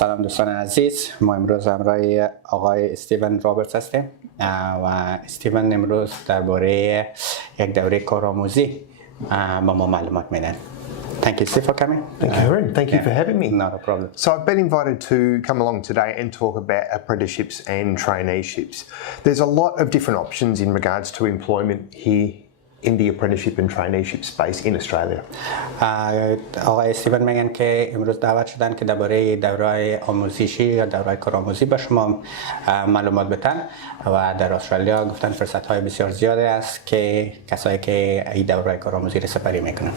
سلام دوستان عزیز، ما امروز همراه آقای استیون رابرتس هستیم و استیون امروز درباره یک دوره کارآموزی با ما معلومات میدن. Thank you, Steve, for coming. Thank you, Haroon. Thank you for having me. Not a problem. So I've been invited to come along today and talk about apprenticeships and traineeships. There's a lot of different options in regards to employment here in the apprenticeship and traineeship space in Australia. آقای استیون میگن که امروز دعوت شدن که درباره دوره آموزشی یا دوره کارآموزی به شما معلومات بدن و در استرالیا گفتن فرصت های بسیار زیاده است که کسایی که این دوره کارآموزی را سپری میکنن.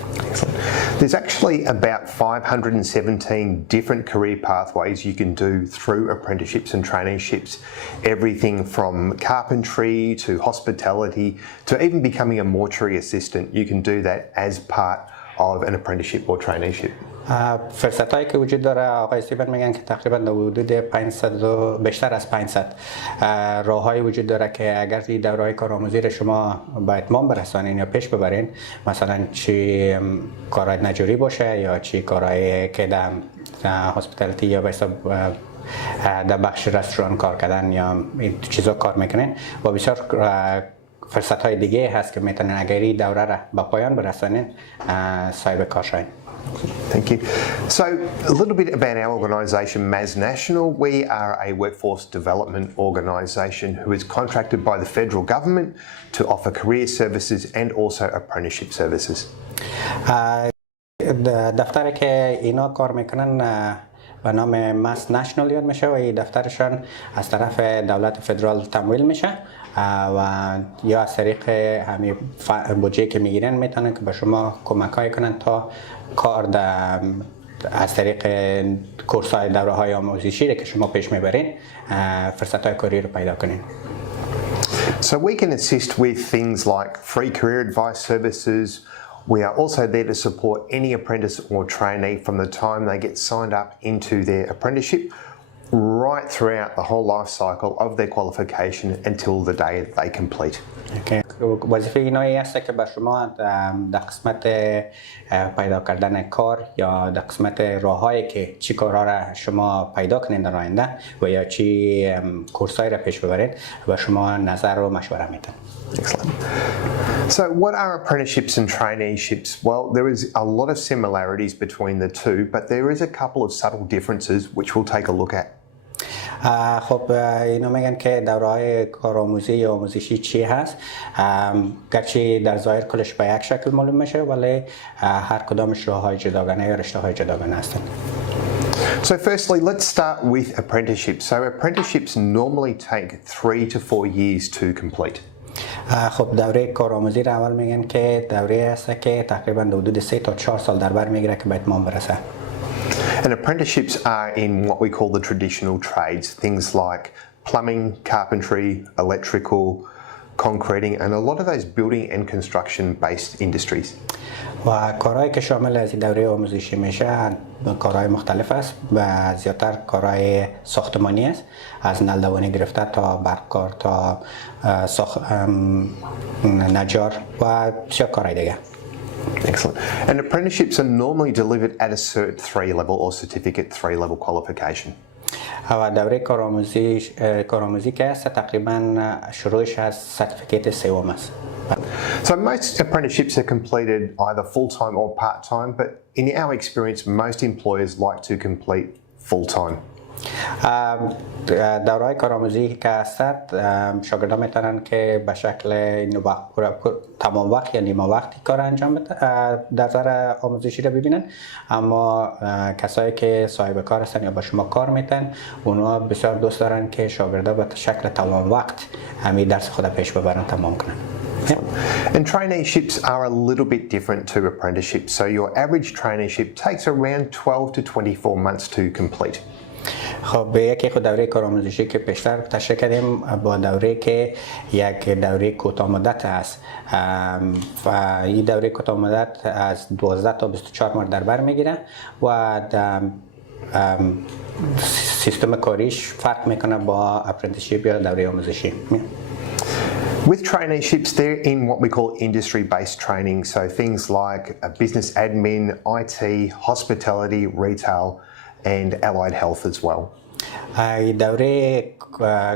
There's actually about 517 different career pathways you can do through apprenticeships and traineeships. Everything from carpentry to hospitality to even becoming a mortuary assistant. You can do that as part of an apprenticeship or traineeship. فرصت هایی که وجود داره آقای استیون میگن که تقریبا در حدود 500 و بیشتر از 500 راههایی وجود داره که اگر این دوره کارآموزی را شما به اتمام برسانین یا پیش ببرین، مثلا چی کارهای نجاری باشه یا چی کارهای که در هاسپیتالیتی یا در بخش رستوران کار کردن یا این چیزا کار میکنین و بسیار فرصت های دیگه هست که میتونن اگر این دوره را به پایان برسانین صاحب کار شوین. Thank you. So a little bit about our organisation, MAS National. We are a workforce development organisation who is contracted by the federal government to offer career services and also apprenticeship services. دفتری که اینا کار میکنن به نام ماس نشنال یاد میشه و این دفترشان از طرف دولت فدرال تمویل میشه و یا از طریق همین بودجه که میگیرن میتونن که به شما کمک های کنن تا کار از طریق کورس های دوره های آموزشی که شما پیش میبرین فرصت های کاری رو پیدا کنین. So we can assist with things like free career advice services. We are also there to support any apprentice or trainee from the time they get signed up into their apprenticeship right throughout the whole life cycle of their qualification until the day they complete. Okay. وظیفه اینایی است که بر شما در قسمت پیدا کردن کار یا در قسمت راههایی که چی کارها را شما پیدا کنین در آینده و یا چی کورسایی را پیش ببرید و شما نظر و مشوره میدن. Excellent. So what are apprenticeships and traineeships? Well, there is a lot of similarities between the two, but there is a couple of subtle differences which we'll take a look at. خب اینا میگن که دوره‌های کارآموزی یا آموزشی چی هست، گرچه در ظاهر کلش به یک شکل معلوم میشه ولی هر کدامش راه‌های جداگانه یا رشته‌های جداگانه هستند. So firstly, let's start with apprenticeships. So apprenticeships normally take 3 to 4 years to complete. خب دوره کارآموزی را اول میگن که دوره است که تقریبا حدود 3 تا 4 سال در بر میگیره که به اتمام برسه. And apprenticeships are in what we call the traditional trades, things like plumbing, carpentry, electrical, concreting, and a lot of those building and construction based industries. و کارهایی که شامل از این دوره آموزشی میشه کارهای مختلف است و زیادتر کارهای ساختمانی است، از نلدوانی گرفته تا برقکار تا نجار و بسیار کارهای دیگه. Excellent. And apprenticeships are normally delivered at a Cert 3 level or Certificate 3 level qualification. و دوره کارآموزی که است تقریبا شروعش از سرتیفیکیت سوم است. So most apprenticeships are completed either full-time or part-time, but in our experience most employers like to complete full-time. دوره‌های کارآموزی که هستند شاگردان میتونن که به شکل تمام وقت یا نیمه وقتی کار انجام بدن در دوره آموزشی را ببینن، اما کسایی که صاحب کار هستن یا با شما کار میتن اونها بسیار دوست دارن که شاگردا به شکل تمام وقت همین درس خود پیش ببرن تمام کنن. And traineeships are a little bit different to apprenticeships. So your average traineeship takes around 12 to 24 months to complete. خب یکی خود دوره کارآموزشی که پیشتر تشریح کردیم با دوره که یک دوره کوتاه مدت است و این دوره کوتاه مدت از 12 تا 24 ماه در بر میگیره و سیستم کاریش فرق میکنه با اپرنتیسشیپ یا دوره آموزشی. With traineeships, they're in what we call industry-based training, so things like business admin, IT, hospitality, retail, and allied health as well. دوره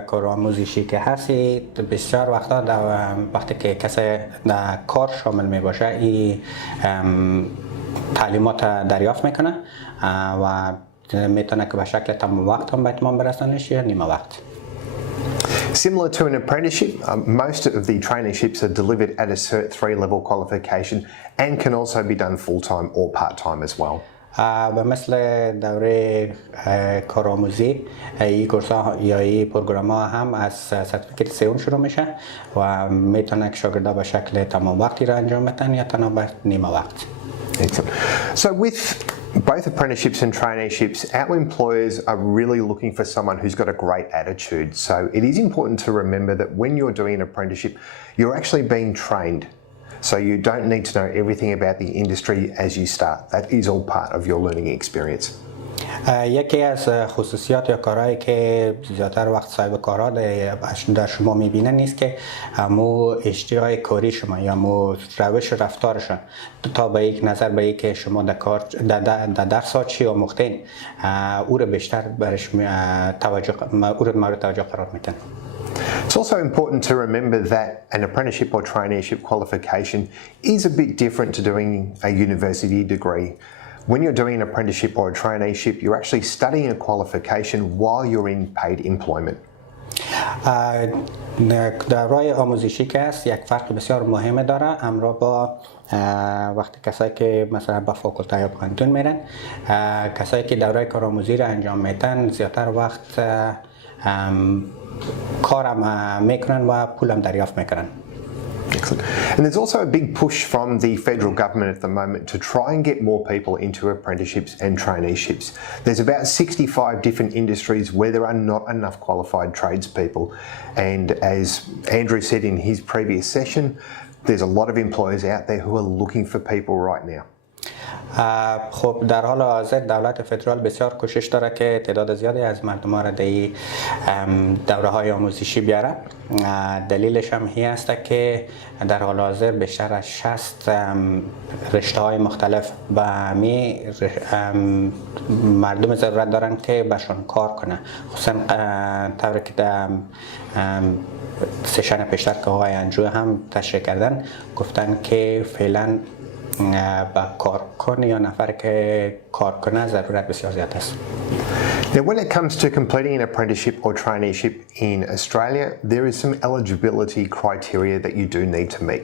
کارآموزشی که هستی بسیار وقتا وقتی که کسی در کار شامل می باشه این تعلیمات دریافت میکنه و میتونه که به شکل تمام وقت هم به اتمام برسانش یا نیمه وقت. Similar to an apprenticeship, most of the traineeships are delivered at a Cert 3 level qualification and can also be done full-time or part-time as well. به مثل دوره کارآموزی این کورس ها یا این پروگرام ها هم از سرتیفیکیت سوم شروع میشه و میتونه که شاگردا به شکل تمام وقتی را انجام بدن یا تنها به نیمه وقت. Excellent. So with both apprenticeships and traineeships, our employers are really looking for someone who's got a great attitude. So it is important to remember that when you're doing an apprenticeship, you're actually being trained. So you don't need to know everything about the industry as you start. That is all part of your learning experience. یکی از خصوصیات یا کارهایی که زیادتر وقت صاحب کارها در شما میبینن نیست که همو اشتیاق کاری شما یا همو روش رفتارشان تا به یک نظر به یک شما در کار در درس چی آموختین او رو بیشتر برش توجه مورد توجه قرار میدن. It's also important to remember that an apprenticeship or traineeship qualification is a bit different to doing a university degree. When you're doing an apprenticeship or a traineeship, you're actually studying a qualification while you're in paid employment. در راه آموزشی که است یک فرق بسیار مهم داره امرا با وقتی کسایی که مثلا با فاکولته یا پانتون میرن کسایی که دوره کارآموزی را انجام میدن زیادتر وقت کارم میکنن و پولم دریافت میکنن. Excellent. And there's also a big push from the federal government at the moment to try and get more people into apprenticeships and traineeships. There's about 65 different industries where there are not enough qualified tradespeople. And as Andrew said in his previous session, there's a lot of employers out there who are looking for people right now. خب در حال حاضر دولت فدرال بسیار کوشش داره که تعداد زیادی از مردم ها را در دوره های آموزشی بیاره. دلیلش هم هی است که در حال حاضر بیشتر از 60 رشته های مختلف به همی مردم ضرورت دارن که برشان کار کنه. خصوصا طوری که در سشن پیشتر که آقای انجو هم تشریح کردن گفتن که فعلا با کارکن یا نفر که کار کنه ضرورت بسیار زیاد است. Now, when it comes to completing an apprenticeship or traineeship in Australia, there is some eligibility criteria that you do need to meet.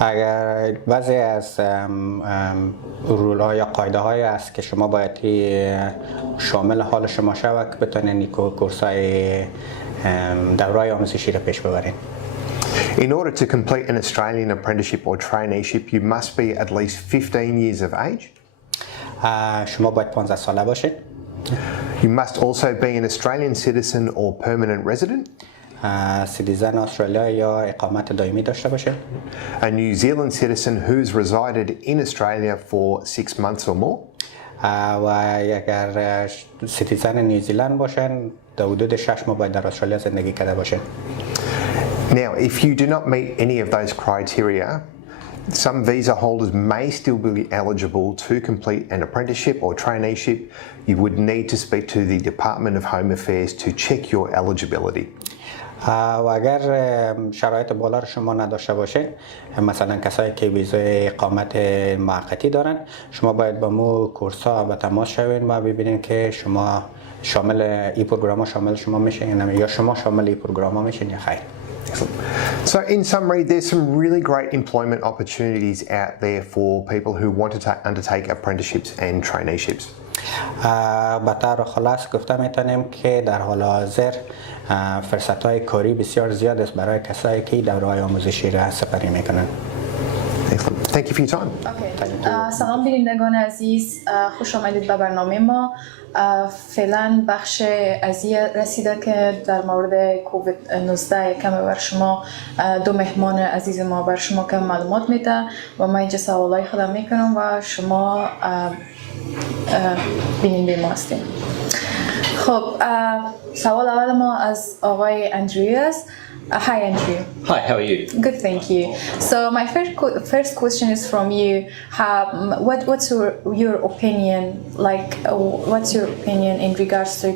اگر بعضی از رول‌ها یا قاعده‌های است که شما باید شامل حال شما شود که بتونین این کورس‌های دوره آموزشی را پیش ببرین. In order to complete an Australian apprenticeship or traineeship, you must be at least 15 years of age. شما باید 15 ساله باشید. You must also be an Australian citizen or permanent resident. سیتیزن استرالیا یا اقامت دائمی داشته باشید. A New Zealand citizen who's resided in Australia for 6 months or more. و اگر سیتیزن نیوزیلند باشن در حدود 6 ماه باید در استرالیا زندگی کرده باشن. Now, if you do not meet any of those criteria, some visa holders may still be eligible to complete an apprenticeship or traineeship. You would need to speak to the Department of Home Affairs to check your eligibility. و اگر شرایط بالا رو شما نداشته باشین مثلا کسایی که ویزای اقامت موقتی دارن شما باید با مو کورس ها به تماس شوین و ببینین که شما شامل این پروگرام ها شامل شما میشین یا شما شامل این پروگرام ها میشین یا خیر. So in summary, there's some really great employment opportunities out there for people who want to undertake apprenticeships and traineeships. به طور خلاص گفته میتونیم که در حال حاضر فرصت‌های کاری بسیار زیاد است برای کسایی که دوره‌های آموزشی را سپری میکنن. Thank you for your time. سلام بینندگان عزیز، خوش آمدید به برنامه ما. فعلا بخش از رسیده که در مورد کووید 19 کم بر شما دو مهمان عزیز ما بر شما کم معلومات میده و من اینجا سوالای خودم میکنم و شما بیننده ما هستیم. خب سوال اول ما از آقای اندریو است. Hi Andrew. Hi, how are you? Good, thank you. So my first question is from you. What's your opinion? What's your opinion in regards to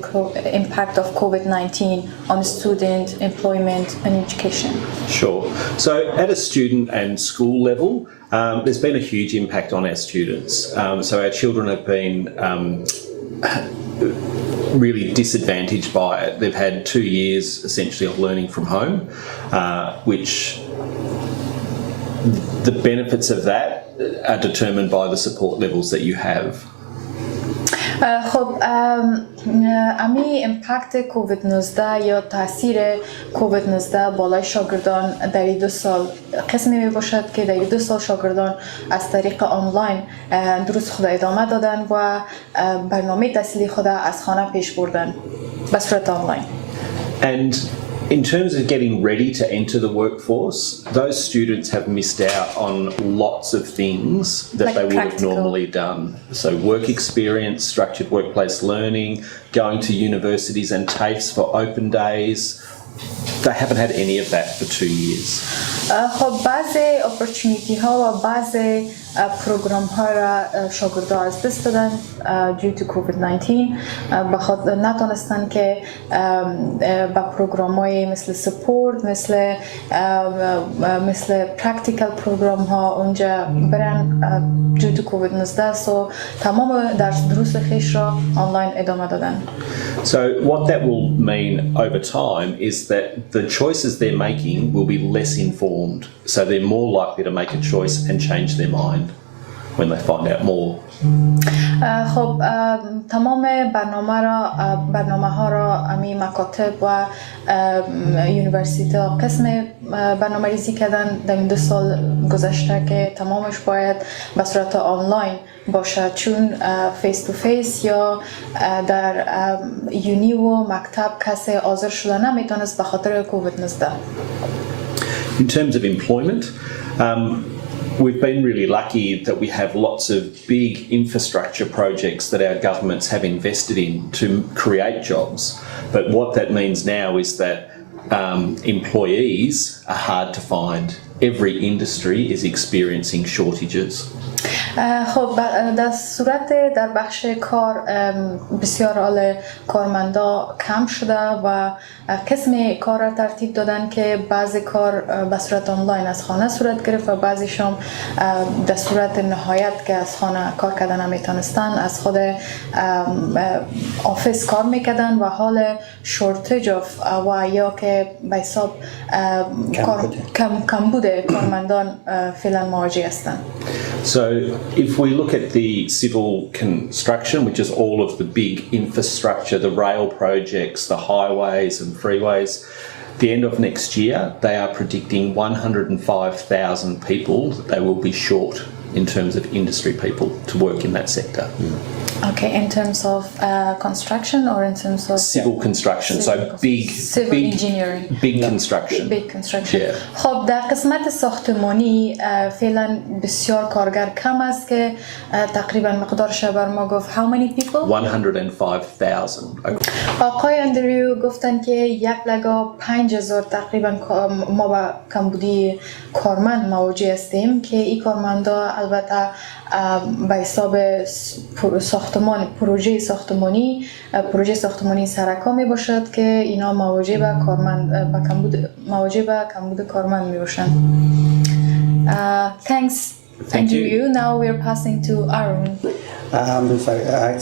impact of COVID-19 on student employment and education? Sure. So at a student and school level, there's been a huge impact on our students. So our children have been really disadvantaged by it. They've had 2 years essentially of learning from home, which the benefits of that are determined by the support levels that you have. خب امی امپکت کووید 19 یا تاثیر کووید 19 بالای شاگردان در این 2 سال قسمی می باشد که در این 2 سال شاگردان از طریق آنلاین دروس خود ادامه دادن و برنامه تحصیلی خود از خانه پیش بردن به صورت آنلاین. And in terms of getting ready to enter the workforce, those students have missed out on lots of things that they would have normally done. So work experience, structured workplace learning, going to universities and TAFEs for open days. They haven't had any of that for 2 years. خب بعضی اپورتونیتی ها و بعضی پروگرام ها را شاگردان از دست دادن due to COVID-19 بخاطر نتونستن که با پروگرام های مثل سپورت مثل پرکتیکل پروگرام ها اونجا برن due to COVID-19 so تمام درس دروس خیش را آنلاین ادامه دادن. So what that will mean over time is that the choices they're making will be less informed. So they're more likely to make a choice and change their mind when they find out more. خب تمام برنامه ها را امی مکاتب و یونیورسیتی ها قسم برنامه ریزی کردن در این 2 سال گذشته که تمامش باید به صورت آنلاین باشد چون فیس تو فیس یا در یونی و مکتب کسی حاضر شده نمیتونست به خاطر کووید 19. In terms of employment, we've been really lucky that we have lots of big infrastructure projects that our governments have invested in to create jobs. But what that means now is that employees are hard to find. Every industry is experiencing shortages. خب در صورت در بخش کار بسیار حال کارمندا کم شده و قسم کار را ترتیب دادن که بعضی کار به صورت آنلاین از خانه صورت گرفت و بعضیشون در صورت نهایت که از خانه کار کردن نمیتونستن از خود آفیس کار میکردن و حال شورتج و یا که به حساب کم بوده کارمندان فعلا مواجه هستند. So if we look at the civil construction, which is all of the big infrastructure, the rail projects, the highways and freeways, the end of next year, they are predicting 105,000 people that they will be short in terms of industry people to work in that sector. Okay, in terms of construction or in terms of civil construction, so civil engineering, big construction. Big construction. Yeah. خب در قسمت ساختمانی فعلا بسیار کارگر کم است که تقریبا مقدارش بر ما گفت how many people 105,000. آقای اندریو گفتن که 1,500,000 تقریبا ما با کمبودی کارمند مواجه هستیم که این کارمندا البته به حساب پروژه ساختمانی سرکا می باشد که اینا مواجه به کمبود کارمند می باشند. Thanks. Thank you. Now we're passing to Arun.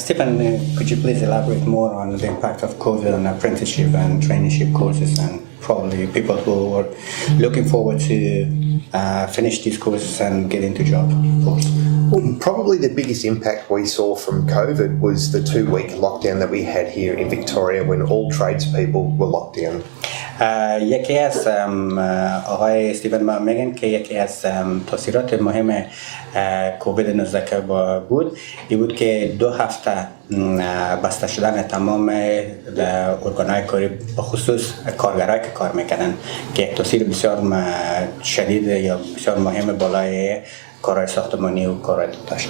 Stephen, could you please elaborate more on the impact of COVID on apprenticeship and traineeship courses and probably people who are looking forward to finish these courses and get into job force? Well, probably the biggest impact we saw from COVID was the 2-week lockdown that we had here in Victoria when all tradespeople were locked down. یکی از آقای استیون ما میگن که یکی از تاثیرات مهم کووید 19 که بود این بود که 2 هفته بسته شدن تمام ارگان‌های کاری به خصوص کارگرایی که کار میکردن که یک تاثیر بسیار شدید یا بسیار مهم بالای کارهای ساختمانی و کارهای داشت.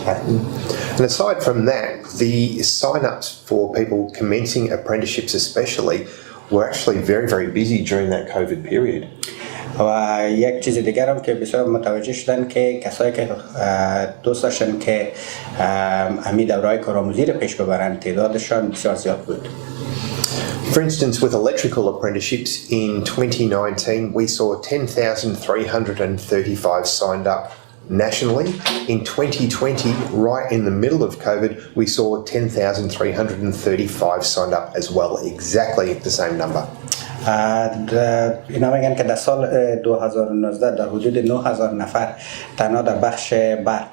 And aside from that, the sign-ups for people commencing apprenticeships especially were actually very, very busy during that COVID period. و یک چیز دیگر هم که بسیار متوجه شدن که کسایی که دوست داشتن که امی دوره‌های کارآموزی رو پیش ببرن تعدادشان بسیار زیاد بود. For instance, with electrical apprenticeships in 2019, we saw 10,335 signed up nationally. In 2020, right in the middle of COVID, we saw 10,335 signed up as well, exactly the same number. اینا میگن که در سال 2019 در حدود 9,000 نفر تنها در بخش برق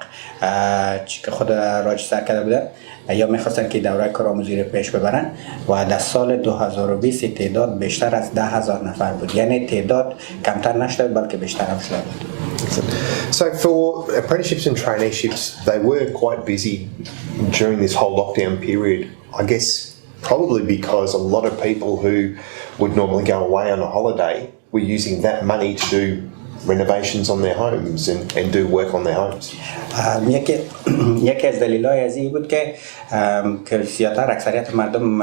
چی که خود راج سر کرده بودن یا میخواستن که دوره کارآموزی رو پیش ببرن و در سال 2020 تعداد بیشتر از 10,000 نفر بود، یعنی تعداد کمتر نشده بلکه بیشتر هم شده بود. So for apprenticeships and traineeships, they were quite busy during this whole lockdown period. I guess probably because a lot of people who would normally go away on a holiday were using that money to do renovations on their homes and do work on their homes. یکی از دلایل از این بود که زیادتر اکثریت مردم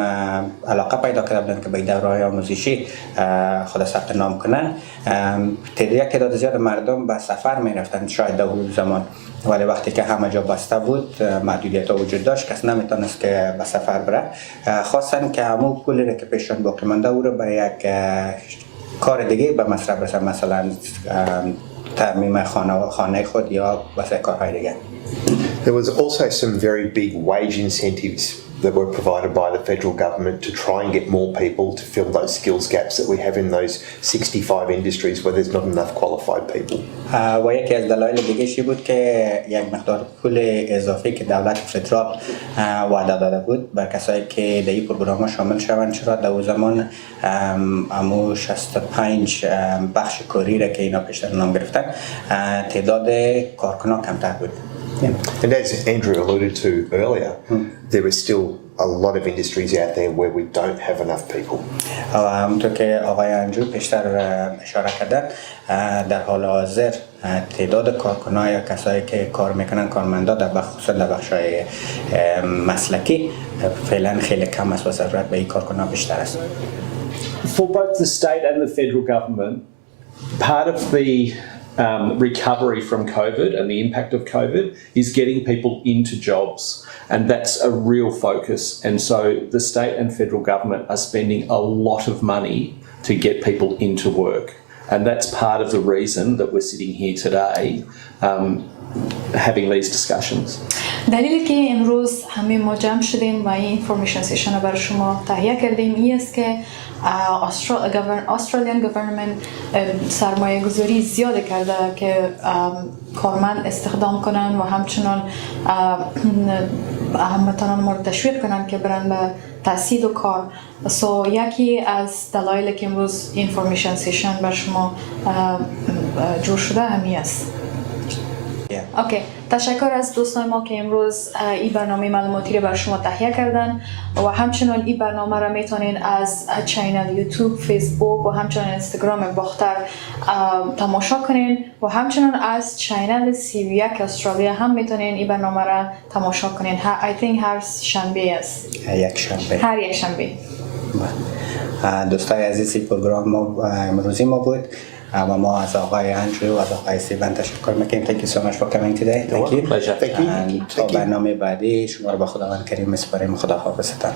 علاقه پیدا کرده بودند که به دوره‌های آموزشی خود ثبت نام کنن. تعداد زیاد مردم به سفر می‌رفتند شاید در اون زمان، ولی وقتی که همه جا بسته بود محدودیت‌ها وجود داشت، کس نمی‌تونست که به سفر بره، خواستن که همون پولی را که پیششان باقی مانده او رو برای یک کار دیگه به مصرف رسن، مثلا ترمیم خانه خود یا واسه کارهای دیگه. There was also some very big wage incentives that were provided by the federal government to try and get more people to fill those skills gaps that we have in those 65 industries where there's not enough qualified people. و یکی از دلایل دیگه بود که یک مقدار پول اضافی که دولت فدرال وعده داده بود بر کسایی که در این پروگرام شامل شوند، چرا در اون زمان امو 65 بخش کاری را که اینا پیشتر نام گرفتن تعداد کارکنان کمتر بود. And as Andrew alluded to earlier, there are still a lot of industries out there where we don't have enough people. همونطور که آقای اندرو پیشتر اشاره کردن، در حال حاضر تعداد کارکنان یا کسایی که کار میکنن کارمندا در خصوصا در بخش‌های مسلکی فعلا خیلی کم است و ضرورت به این کارکنان بیشتر است. For both the state and the federal government, part of the recovery from COVID and the impact of COVID is getting people into jobs, and that's a real focus. And so the state and federal government are spending a lot of money to get people into work, and that's part of the reason that we're sitting here today having these discussions. دلیلی که امروز همه ما جمع شدیم و این اینفورمیشن سیشن رو برای شما تهیه کردیم این است که استرالیان گورنمنت سرمایه گذاری زیاده کرده که کارمند استخدام کنن و همچنان هموطنان ما رو تشویق کنن که برن به تحصیل و کار. یکی از دلایلی که امروز اینفورمیشن سیشن برای شما جور شده همین است. اوکی، تشکر از دوستان ما که امروز این برنامه معلوماتی رو بر شما تهیه کردن و همچنان این برنامه را میتونین از چینل یوتیوب، فیسبوک و همچنان اینستاگرام باختر تماشا کنین و همچنان از چینل CV1 استرالیا هم میتونین این برنامه را تماشا کنین. I think هر شنبه است. هر یک شنبه. دوستای عزیز، این پروگرام ما امروزی ما بود و ما از آقای اندرو و از آقای سیون تشکر میکنیم. Thank you so much for coming today. Thank you. Pleasure. Thank you. تا برنامه بعدی شما رو به خداوند کریم میسپاریم. خدا حافظتان.